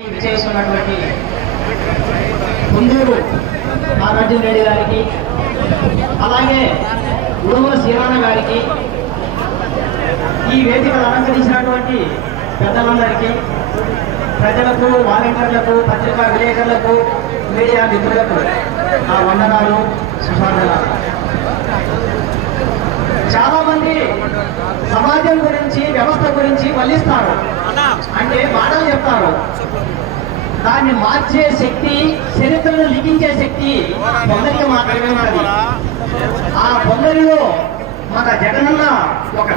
విజయిస్తున్నటువంటి కుందూరు నాగార్జున రెడ్డి గారికి, అలాగే ఉడుమల శ్రీరాణ గారికి, ఈ వేదికను అలంకరించినటువంటి పెద్దలందరికీ, ప్రజలకు, వాలంటీర్లకు, పత్రికా విలేకరులకు, మీడియా మిత్రులకు నా వందనాలు, సుస్వాగతాలు. చాలా మంది సమాజం గురించి, వ్యవస్థ గురించి వల్లిస్తారు, అంటే మాటలు చెప్తారు. దాన్ని మార్చే శక్తి, చరిత్రను లిఖించే శక్తి కొందరికి మాత్రమే ఉన్నది. ఆ కొందరిలో మన జగనన్న ఒక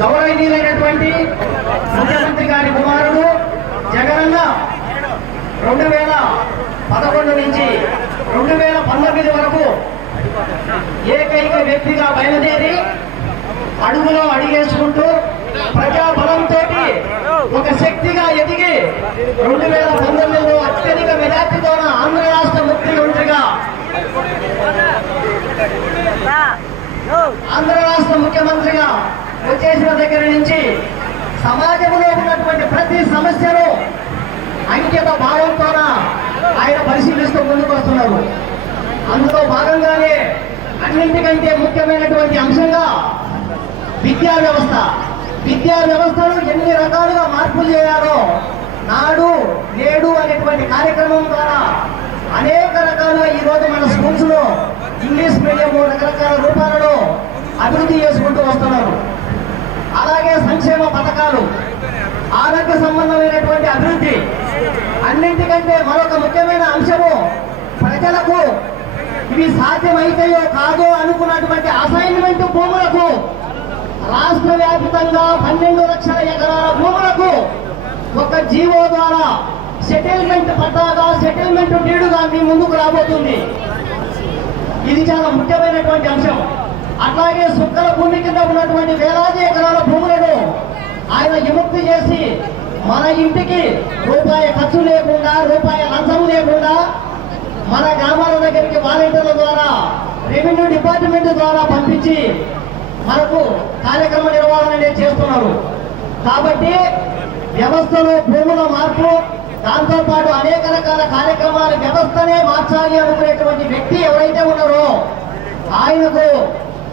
గౌరవనీయులైనటువంటి ముఖ్యమంత్రి గారి కుమారుడు జగనన్న 2011 నుంచి 2019 వరకు ఏకైక వ్యక్తిగా బయలుదేరి అడుగులో అడిగేసుకుంటూ ప్రజాబలంతో ఒక శక్తిగా ఎదిగి 2019లో అత్యధిక మెజార్టీతో ఆంధ్ర రాష్ట్ర ముఖ్యమంత్రిగా వచ్చేసిన దగ్గర నుంచి సమాజంలో ఉన్నటువంటి ప్రతి సమస్యను అంకిత భావంతో ఆయన పరిశీలిస్తూ ముందుకు వస్తున్నారు. అందులో భాగంగానే అన్నింటికంటే ముఖ్యమైనటువంటి అంశంగా విద్యా వ్యవస్థను ఎన్ని రకాలుగా మార్పులు చేయాలో నాడు నేడు అనేటువంటి కార్యక్రమం ద్వారా అనేక రకాలుగా ఈ రోజు మన స్కూల్స్ లో ఇంగ్లీష్ మీడియం రకరకాల రూపాలలో అభివృద్ధి చేసుకుంటూ వస్తున్నారు. అలాగే సంక్షేమ పథకాలు, ఆరోగ్య సంబంధమైనటువంటి అభివృద్ధి, అన్నింటికంటే మరొక ముఖ్యమైన అంశము ప్రజలకు ఇవి సాధ్యమైతాయో కాదో అనుకున్నటువంటి అసైన్మెంట్ భూములకు రాష్ట్ర వ్యాప్తంగా 12 లక్షల ఎకరాల భూములకు ఒక జీవో ద్వారా సెటిల్మెంట్ పట్టాగా, సెటిల్మెంట్ డీడుగా మీ ముందుకు రాబోతుంది. ఇది చాలా ముఖ్యమైనటువంటి అంశం. అట్లాగే సుక్కల భూమి కింద ఉన్నటువంటి వేలాది ఎకరాల భూములను ఆయన విముక్తి చేసి మన ఇంటికి రూపాయి ఖర్చు లేకుండా, రూపాయి లంచం లేకుండా మన గ్రామాల దగ్గరికి వాలంటీర్ల ద్వారా, రెవెన్యూ డిపార్ట్మెంట్ ద్వారా పంపించి మనకు కార్యక్రమ నిర్వహణ అనేది చేస్తున్నారు. కాబట్టి వ్యవస్థలో భూముల మార్పు, దాంతో పాటు అనేక రకాల కార్యక్రమాల వ్యవస్థనే మార్చాలి అనుకునేటువంటి వ్యక్తి ఎవరైతే ఉన్నారో ఆయనకు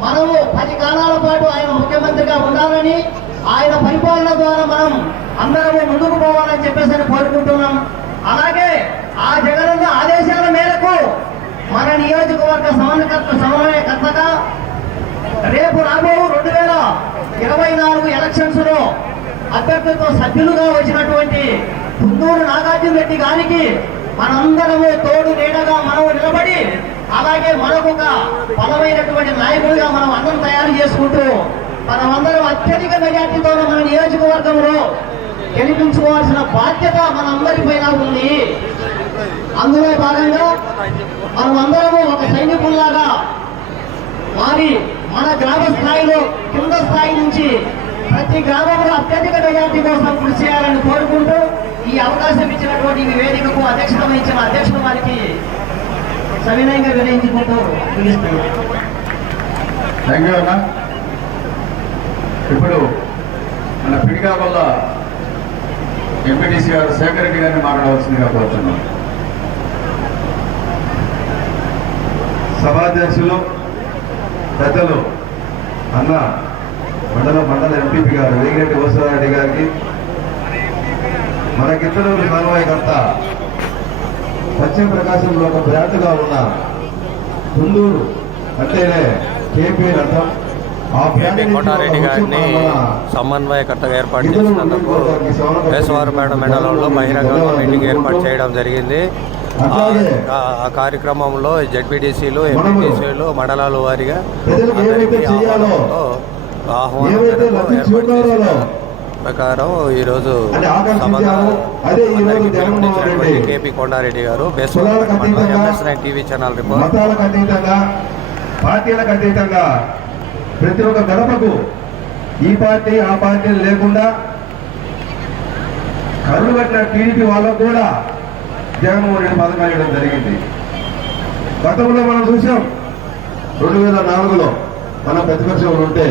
మనము 10 కాలాల పాటు ఆయన ముఖ్యమంత్రిగా ఉండాలని, ఆయన పరిపాలన ద్వారా మనం అందరము ముందుకు పోవాలని చెప్పేసి కోరుకుంటున్నాం. అలాగే ఆ జగనన్న ఆదేశాల మేరకు మన నియోజకవర్గ సమన్వయకర్తగా రేపు రాబో 2024 ఎలక్షన్స్ లో అభ్యర్థులతో సభ్యులుగా వచ్చినటువంటి కుందూరు నాగార్జున రెడ్డి గారికి మనందరము తోడు నీడగా మనం నిలబడి, అలాగే మనకొక బలమైనటువంటి నాయకుడిగా మనం అందరం తయారు చేసుకుంటూ మనమందరం అత్యధిక మెజార్టీతో మన నియోజకవర్గంలో గెలిపించుకోవాల్సిన బాధ్యత మనందరిపైన ఉంది. అందులో భాగంగా మనమందరము ఒక సైనికుల్లాగా మారి మన గ్రామ స్థాయిలో కింద స్థాయి నుంచి ప్రతి గ్రామంలో అత్యధిక మెజార్టీ కోసం కృషి చేయాలని కోరుకుంటూ ఈ అవకాశం ఇచ్చినటువంటి ఈ వేదికకు అధ్యక్షత వహించిన అధ్యక్షుల వారికి సవినయంగా వినయించుకుంటూ ముగిస్తున్నాను. థ్యాంక్ యూ అన్న. ఇప్పుడు మన పిడికాపల్ల ఎంపీటీసీ గారు శేఖర్ రెడ్డి గారిని మాట్లాడవలసిందిగా కోరుతున్నాం. సభాధ్యక్షులు పెద్దలు అన్న మండల ఎంపీపీ గారు వేగిరెడ్డి వసరారెడ్డి గారికి, మనకిద్దరు సమన్వయకర్త పశ్చిమ ప్రకాశంలో ఒక బ్రాండ్గా ఉన్న కుందూరు అంటేనే కేపీ అర్థం. కోటారెడ్డి గారిని సమన్వయకర్తగా ఏర్పాటు చేసినందుకు వేసవారపేట మండలంలో బహిరంగంగా మీటింగ్ ఏర్పాటు చేయడం జరిగింది. ఆ కార్యక్రమంలో జెడ్పీటీసీలు, ఎంపీటీసీలు మండలాల వారీగా ఆహ్వానం ప్రకారం ఈరోజు కేపీ కొండారెడ్డి గారు MS9 టీవీ ఛానల్ రిపోర్ట్. పార్టీలకు అతీతంగా ప్రతి ఒక్క గడపకు ఈ పార్టీ ఆ పార్టీలు లేకుండా కరుడు కట్టిన టీడీపీ వాళ్ళకు కూడా జగన్మోహన్ రెడ్డి పథకాలు ఇవ్వడం జరిగింది. గతంలో మనం చూసాం 2004లో మనం ప్రతిపక్షంలో ఉంటే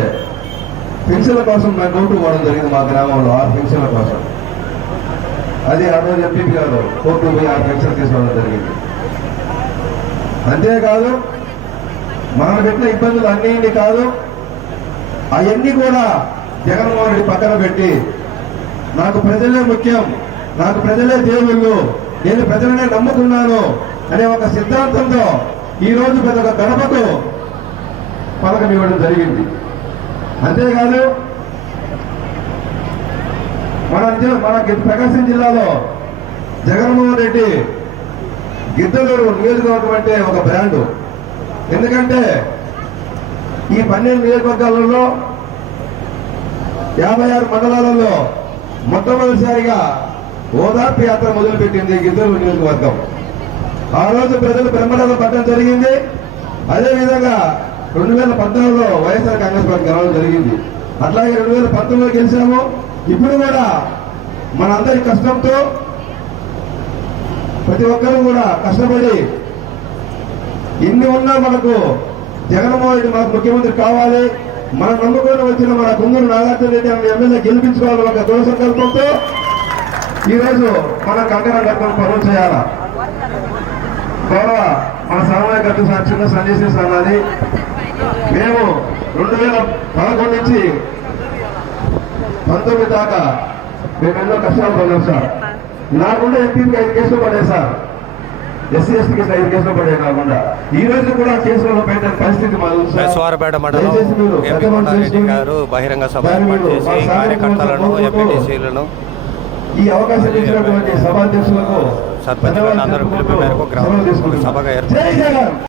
పెన్షన్ల కోసం మేము ఓటు పోవడం జరిగింది. మా గ్రామంలో 6 పెన్షన్ల కోసం అది ఆ రోజు ఎంపీ గారు కోర్టు పోయి ఆ పెన్షన్ తీసుకోవడం జరిగింది. అంతేకాదు మనం పెట్టిన ఇబ్బందులు అన్నీ కాదు, అవన్నీ కూడా జగన్మోహన్ రెడ్డి పక్కన పెట్టి నాకు ప్రజలే ముఖ్యం, నాకు ప్రజలే దేవుళ్ళు, నేను ప్రజలనే నమ్ముకున్నాను అనే ఒక సిద్ధాంతంతో ఈ రోజు ప్రతి ఒక్క గడపకు పథకం ఇవ్వడం జరిగింది. అంతేకాదు మన ప్రకాశం జిల్లాలో జగన్మోహన్ రెడ్డి గిద్దలూరు నియోజకవర్గం అంటే ఒక బ్రాండు. ఎందుకంటే ఈ 12 నియోజకవర్గాలలో 56 మండలాలలో మొట్టమొదటిసారిగా ఓదార్పు యాత్ర మొదలుపెట్టింది గిద్దలూరు నియోజకవర్గం. ఆ రోజు ప్రజలు బ్రహ్మరథం పట్టడం జరిగింది. అదేవిధంగా 2014లో వైఎస్ఆర్ కాంగ్రెస్ పార్టీ గెలవడం జరిగింది. అట్లాగే 2019లో గెలిచాము. ఇప్పుడు కూడా మనందరి కష్టంతో ప్రతి ఒక్కరూ కూడా కష్టపడి ఎన్ని ఉన్నా మనకు జగన్మోహన్ రెడ్డి మనకు ముఖ్యమంత్రి కావాలి, మనం నమ్ముకొని వచ్చిన మన గుంగూరు నాగార్జున రెడ్డి అనే ఎమ్మెల్యే గెలిపించుకోవాలని ఒక దృఢ సంకల్పంతో ఈరోజు మనం కంకణం కట్టుకొని పనులు చేయాలా. గౌరవ మన సమన్వయ కట్టు చిన్న సందేశం అన్నది మేము 2011 నుంచి 19 దాకా మేము ఎన్నో కష్టాలు పడ్డాం సార్. నాకుండా ఎంపీకి 5 కేసులు పడ్డాయి సార్, ఎస్సీ ఎస్టీకి 5 కేసులు పడ్డాయి. కాకుండా ఈ రోజు కూడా కేసులలో పెట్టిన పరిస్థితి బెస్వారపేట మండలం ఎంపీ కొండారెడ్డి గారు బహిరంగ సభ ఏర్పాటు చేసి కార్యకర్తలను ఎంపీటీసీలను ఈ అవకాశం ఇచ్చినటువంటి సభాధ్యక్షులకు సర్పంచ్ అందరూ పిలుపు మేరకు గ్రామ సభగా ఏర్పాటు